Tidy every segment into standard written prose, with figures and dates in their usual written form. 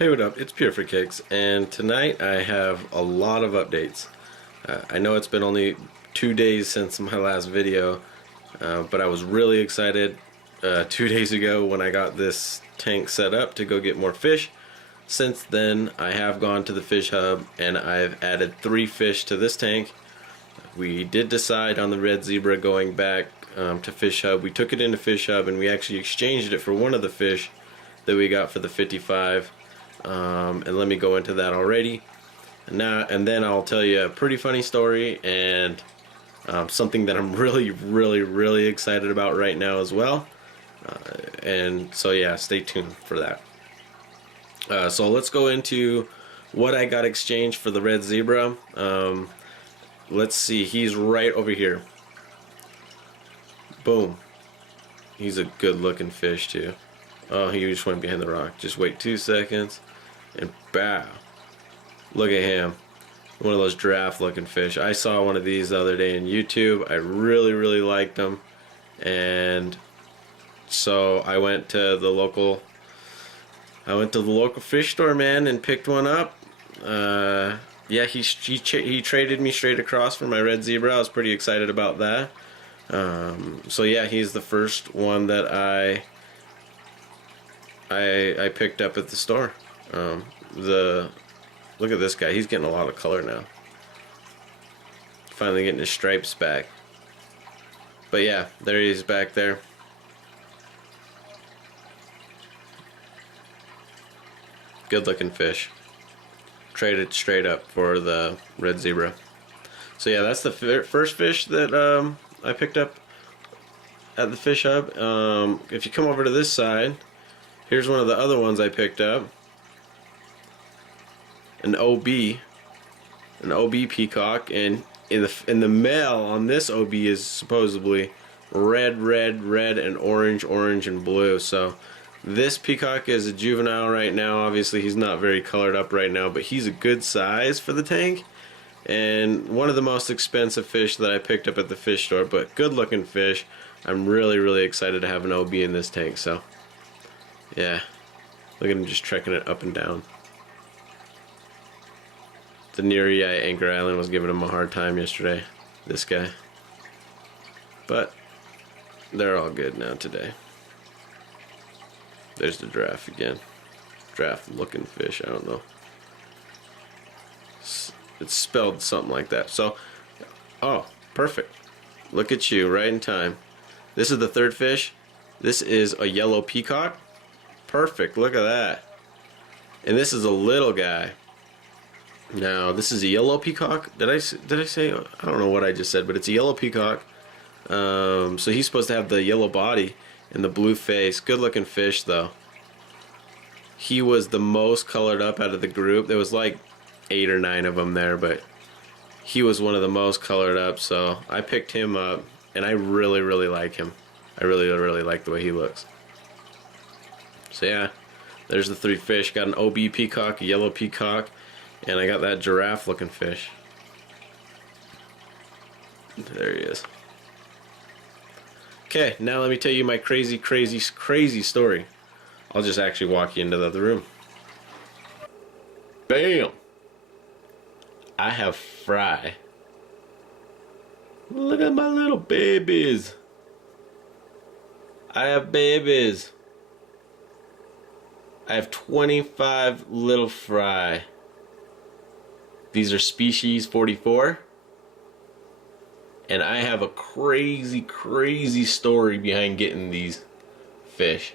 Hey, what up? It's Pure for Kicks, and tonight I have a lot of updates. I know it's been only 2 days since my last video, but I was really excited 2 days ago when I got this tank set up to go get more fish. Since then, I have gone to the fish hub and I've added 3 fish to this tank. We did decide on the red zebra going back to fish hub. We took it into fish hub and we actually exchanged it for one of the fish that we got for the 55. And let me go into that already. And then I'll tell you a pretty funny story and something that I'm really excited about right now as well. And so yeah, stay tuned for that. So let's go into what I got exchanged for the red zebra. Let's see, he's right over here. Boom. He's a good looking fish too. Oh, he just went behind the rock. Just wait 2 seconds and bow. Look at him. One of those giraffe looking fish. I saw one of these the other day on YouTube. I really liked them. And so I went to the local fish store, man, and picked one up. Yeah, he traded me straight across for my red zebra. I was pretty excited about that. So yeah, he's the first one that I picked up at the store. Look at this guy. He's getting a lot of color now. Finally getting his stripes back. But yeah, there he is back there. Good looking fish. Traded straight up for the red zebra. So yeah, that's the first fish that I picked up at the fish hub. If you come over to this side, here's one of the other ones I picked up. An OB Peacock, and in the male on this OB is supposedly red, and orange, and blue. So this peacock is a juvenile right now. Obviously he's not very colored up right now, but he's a good size for the tank, and one of the most expensive fish that I picked up at the fish store, but good looking fish. I'm really excited to have an OB in this tank. So yeah, look at him just trekking it up and down. The Neary Anchor Island was giving him a hard time yesterday, this guy. But they're all good now today. There's the giraffe again. Giraffe looking fish, I don't know. It's spelled something like that. So, oh, perfect. Look at you, right in time. This is the third fish. This is a yellow peacock. Perfect, look at that. And this is a little guy. Now, this is a yellow peacock. Did I say? I don't know what I just said, but it's a yellow peacock. So he's supposed to have the yellow body and the blue face. Good looking fish, though. He was the most colored up out of the group. There was like 8 or 9 of them there, but he was one of the most colored up. So I picked him up, and I really like him. I really like the way he looks. So yeah, there's the 3 fish. Got an OB peacock, a yellow peacock, and I got that giraffe looking fish. There he is. Okay, now let me tell you my crazy story. I'll just actually walk you into the other room. Bam! I have fry. Look at my little babies. I have babies. I have 25 little fry. These are species 44. And I have a crazy story behind getting these fish.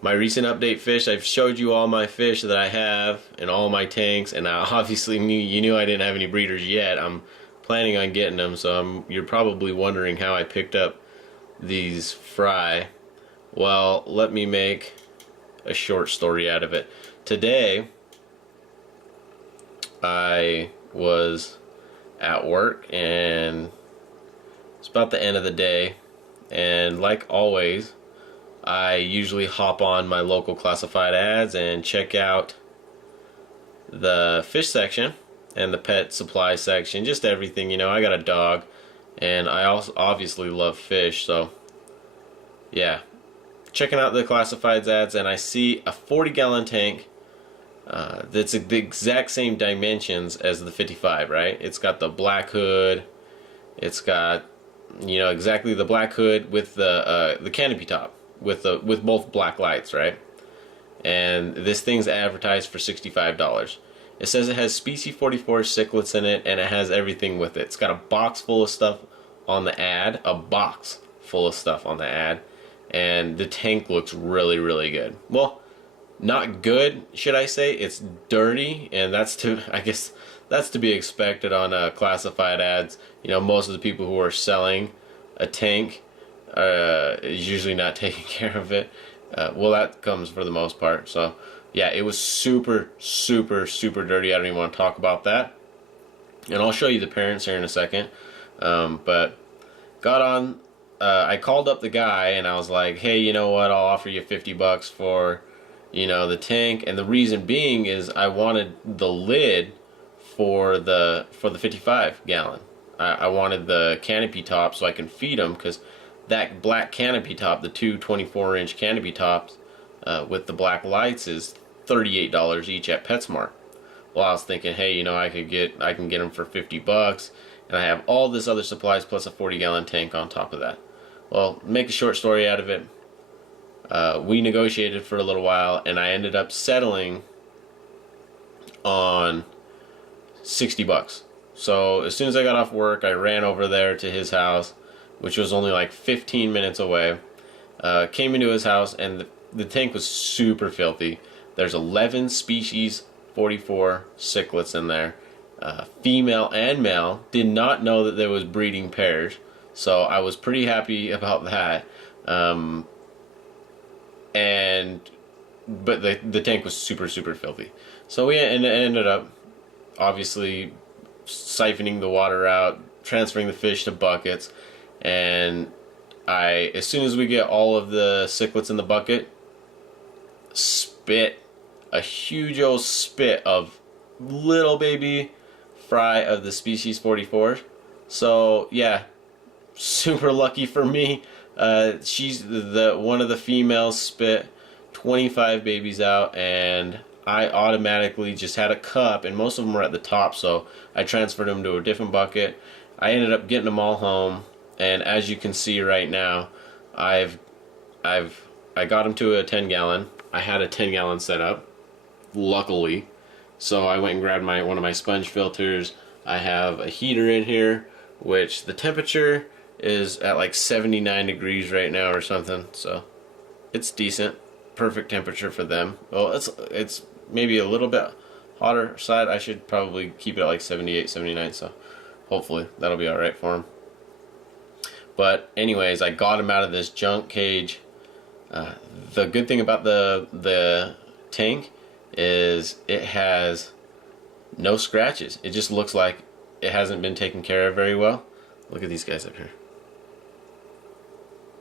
My recent update fish, I've showed you all my fish that I have in all my tanks, and I obviously you knew I didn't have any breeders yet. I'm planning on getting them, so you're probably wondering how I picked up these fry. Well, let me make a short story out of it. Today, I was at work and it's about the end of the day, and like always, I usually hop on my local classified ads and check out the fish section and the pet supply section, just everything, you know. I got a dog and I also obviously love fish, so yeah, checking out the classifieds ads, and I see a 40-gallon tank That's the exact same dimensions as the 55, right? It's got the black hood. It's got, you know, exactly the black hood with the canopy top with both black lights, right? And this thing's advertised for $65. It says it has species 44 cichlids in it, and it has everything with it. It's got a box full of stuff on the ad, and the tank looks really, really good. Well, not good, should I say? It's dirty, and I guess that's to be expected on classified ads. You know, most of the people who are selling a tank is usually not taking care of it. Well, that comes for the most part. So yeah, it was super, super, super dirty. I don't even want to talk about that. And I'll show you the parents here in a second. But got on, I called up the guy and I was like, hey, you know what? I'll offer you $50 for, you know, the tank. And the reason being is I wanted the lid for the 55 gallon. I wanted the canopy top so I can feed them, because that black canopy top, the two 24-inch canopy tops with the black lights, is $38 each at PetSmart. Well, I was thinking, hey, you know, I can get them for $50, and I have all this other supplies plus a 40-gallon tank on top of that. Well, make a short story out of it. We negotiated for a little while, and I ended up settling on $60. So as soon as I got off work, I ran over there to his house, which was only like 15 minutes away. Came into his house, and the tank was super filthy. There's 11 species 44 cichlids in there, female and male. Did not know that there was breeding pairs, so I was pretty happy about that. But the tank was super, super filthy. So we ended up obviously siphoning the water out, transferring the fish to buckets, and as soon as we get all of the cichlids in the bucket, spit a huge old spit of little baby fry of the species 44. So yeah, super lucky for me. She's one of the females spit 25 babies out, and I automatically just had a cup, and most of them were at the top, so I transferred them to a different bucket. I ended up getting them all home, and as you can see right now, I got them to a 10-gallon. I had a 10-gallon set up, luckily. So I went and grabbed one of my sponge filters. I have a heater in here, which the temperature is at like 79 degrees right now or something. So it's decent, perfect temperature for them. Well, it's maybe a little bit hotter side. I should probably keep it at like 78, 79. So hopefully that'll be all right for them. But anyways, I got him out of this junk cage. The good thing about the tank is it has no scratches. It just looks like it hasn't been taken care of very well. Look at these guys up here.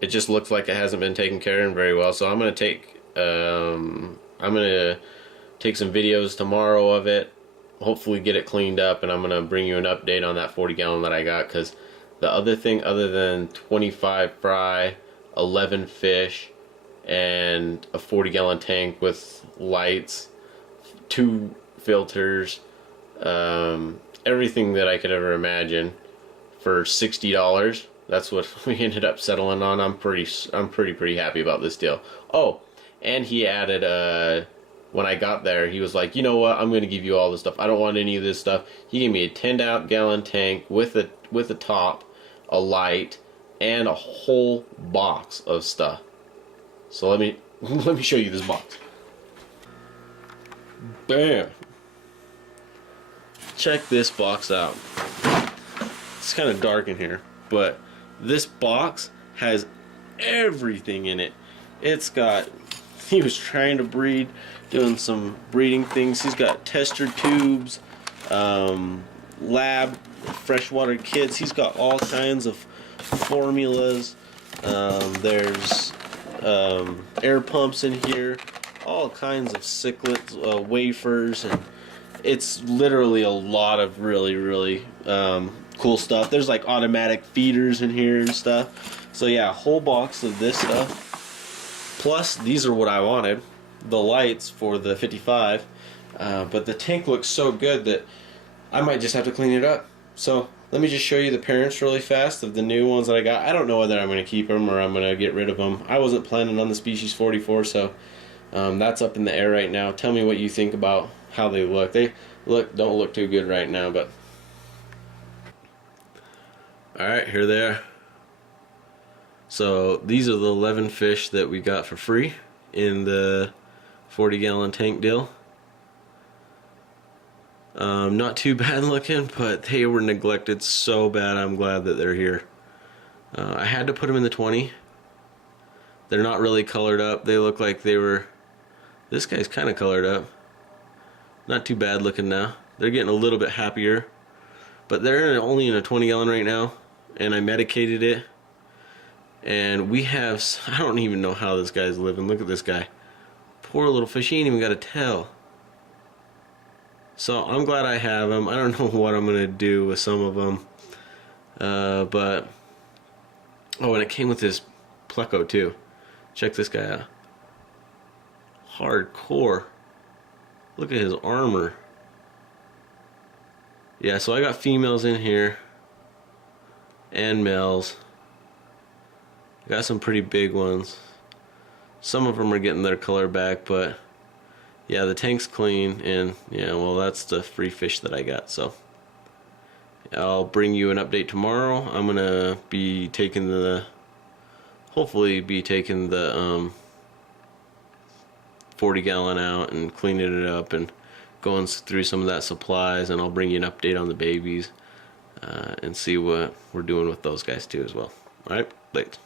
It just looks like it hasn't been taken care of very well. So I'm gonna take some videos tomorrow of it. Hopefully get it cleaned up, and I'm gonna bring you an update on that 40-gallon that I got, because the other thing, other than 25 fry, 11 fish, and a 40-gallon tank with lights, 2 filters, everything that I could ever imagine for $60. That's what we ended up settling on. I'm pretty happy about this deal. Oh, and he added when I got there, he was like, you know what, I'm gonna give you all this stuff. I don't want any of this stuff. He gave me a 10-gallon tank with a top, a light, and a whole box of stuff. So let me show you this box. Bam! Check this box out. It's kind of dark in here, but this box has everything in it. It's got, he was trying to breed, doing some breeding things. He's got tester tubes, lab freshwater kits. He's got all kinds of formulas. There's air pumps in here, all kinds of cichlids, wafers, and it's literally a lot of really cool stuff. There's like automatic feeders in here and stuff. So yeah, a whole box of this stuff. Plus, these are what I wanted. The lights for the 55. But the tank looks so good that I might just have to clean it up. So let me just show you the parents really fast of the new ones that I got. I don't know whether I'm going to keep them or I'm going to get rid of them. I wasn't planning on the species 44, so that's up in the air right now. Tell me what you think about how they look. They don't look too good right now, but alright, here they are. So these are the 11 fish that we got for free in the 40-gallon tank deal. Not too bad looking, but they were neglected so bad. I'm glad that they're here. I had to put them in the 20. They're not really colored up. They look like they were... This guy's kind of colored up. Not too bad looking now. They're getting a little bit happier. But they're only in a 20-gallon right now. And I medicated it. And we have... I don't even know how this guy's living. Look at this guy. Poor little fish. He ain't even got a tail. So I'm glad I have them. I don't know what I'm going to do with some of them. But... Oh, and it came with this pleco too. Check this guy out. Hardcore. Look at his armor. Yeah, so I got females in here. And males. I got some pretty big ones. Some of them are getting their color back, but... Yeah, the tank's clean, and yeah, well, that's the free fish that I got, so I'll bring you an update tomorrow. I'm gonna be taking hopefully be taking the 40-gallon out and cleaning it up and going through some of that supplies, and I'll bring you an update on the babies and see what we're doing with those guys too as well. Alright, thanks.